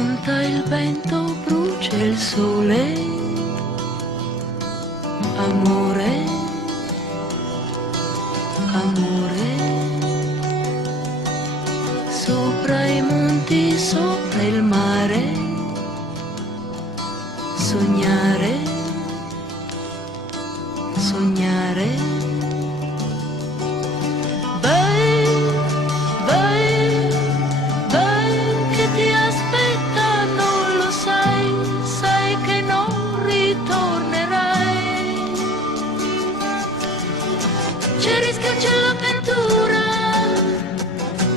Canta il vento, brucia il sole, amore, amore, sopra i monti, sopra il mare, sognare, sognare. C'è il rischio, c'è l'avventura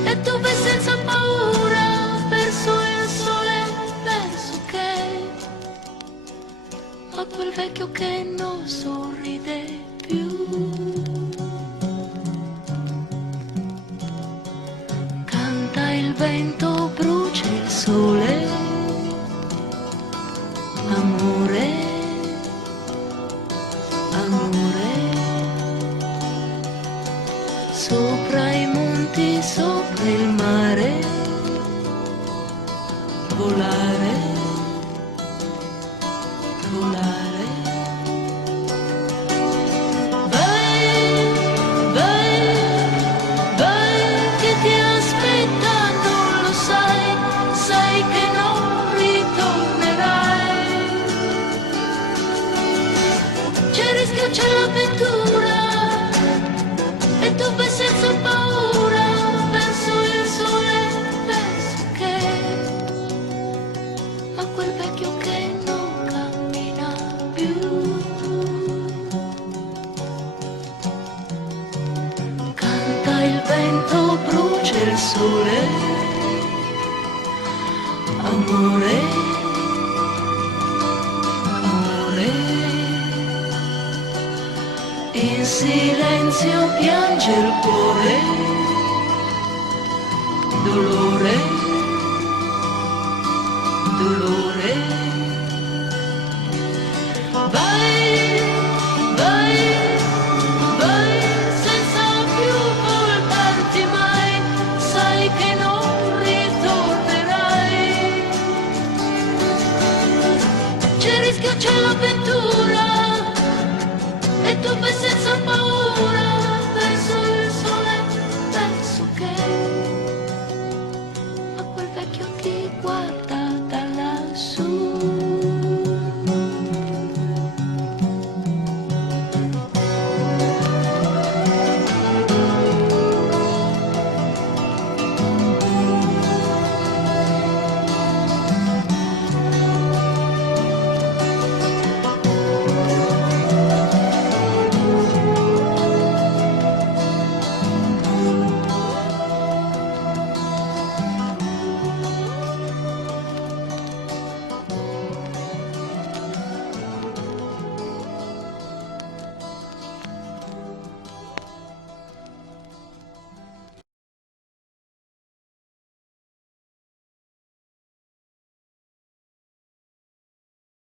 e tu vai senza paura verso il sole, verso che a quel vecchio che non sorride più. Canta il vento, brucia il sole, amore, amore. Sopra i monti, sopra il mare, volare, volare. Vai, vai, vai, che ti aspetta, non lo sai, sai che non ritornerai. C'è il rischio, c'è l'avventura e tu vai senza paura verso il sole, verso che a quel vecchio che non cammina più. Canta il vento, brucia il sole, amore, amore. In silenzio piange il cuore, dolore, dolore. Vai, vai, vai, senza più voltarti mai, sai che non ritornerai. C'è il rischio, c'è l'avventura e tu vai senza paura